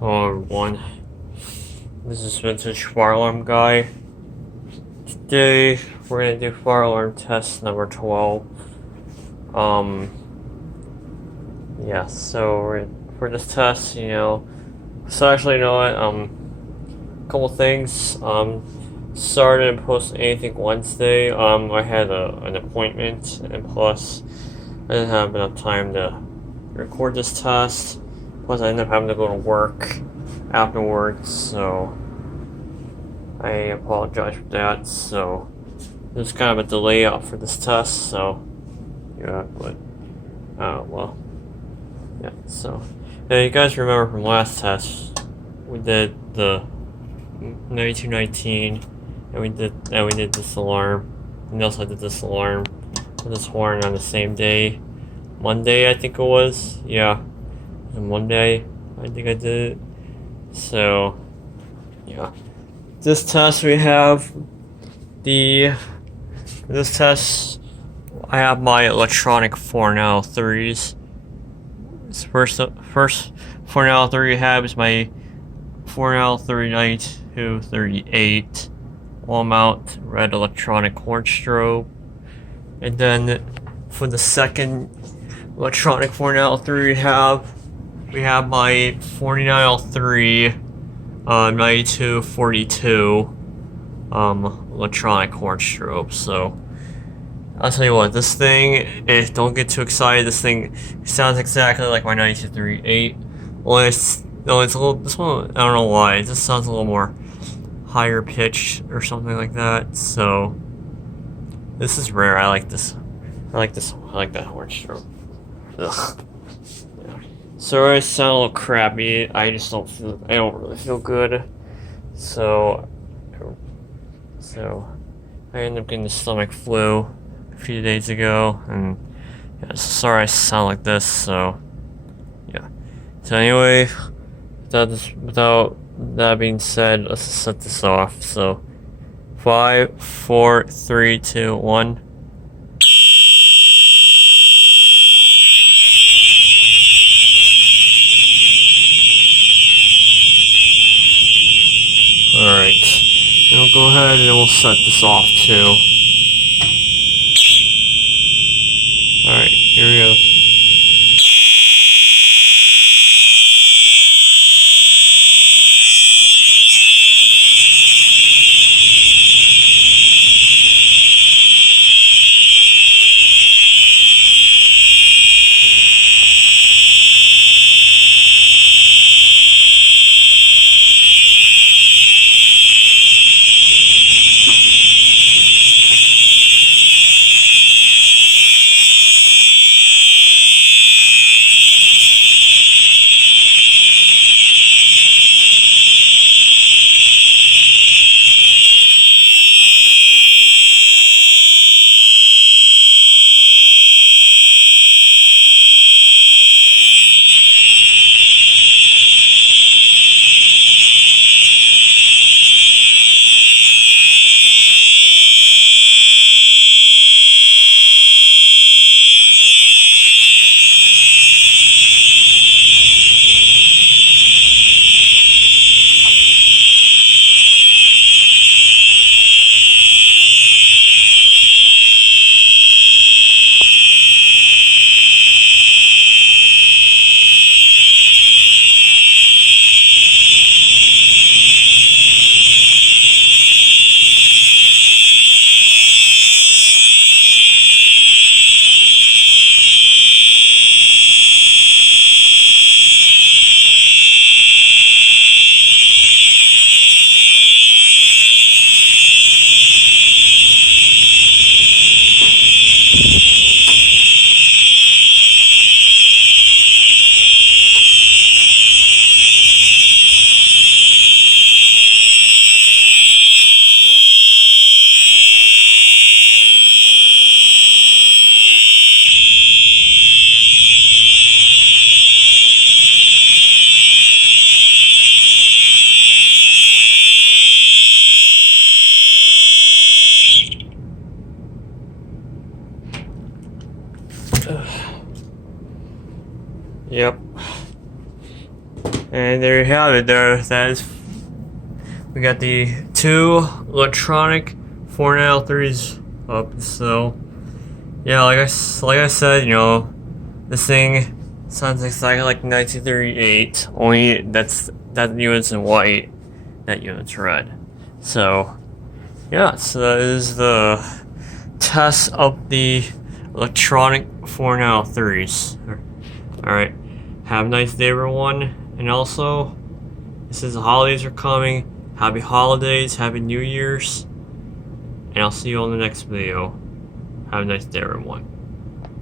Hello everyone, this is Vintage Fire Alarm Guy. Today we're gonna do fire alarm test number 12. Yeah, so for this test, so actually, you know what, a couple things. Started and posted anything Wednesday. I had an appointment, and plus, I didn't have enough time to record this test. Plus, I ended up having to go to work afterwards, so I apologize for that. So there's kind of a delay out for this test. So yeah, but well, yeah. So yeah, you guys remember from last test, we did the 9219, and we did this alarm, and we also did this alarm with this horn on the same day, Monday I think it was. Yeah. And Monday, I think I did it. So, yeah. This test we have this test I have my electronic 4N3s. This first 4N3 I have is my 4N3 9238 wall mount red electronic horn strobe. And then for the second electronic 4N3 we have my 4903 9242 electronic horn strobe. So I'll tell you what, this thing, don't get too excited. This thing sounds exactly like my 9238. Well, it's a little, this one, I don't know why, it just sounds a little more higher pitched or something like that. So this is rare. I like this. I like that horn strobe. Ugh. Sorry, I sound a little crappy. I don't really feel good. So I ended up getting the stomach flu a few days ago, and yeah, so sorry I sound like this. So yeah. So anyway, without that being said, let's just set this off. So 5, 4, 3, 2, 1. Alright, and we'll go ahead and we'll set this off too. Alright, here we go. And there you have it. That is. We got the 2 electronic 493s up. So yeah, like I said, this thing sounds exactly like 1938. Only that unit's in white. That unit's red. So yeah, so that is the test of the electronic 493s. Alright, have a nice day, everyone. And also, since the holidays are coming, happy holidays, happy New Year's, and I'll see you on the next video. Have a nice day, everyone.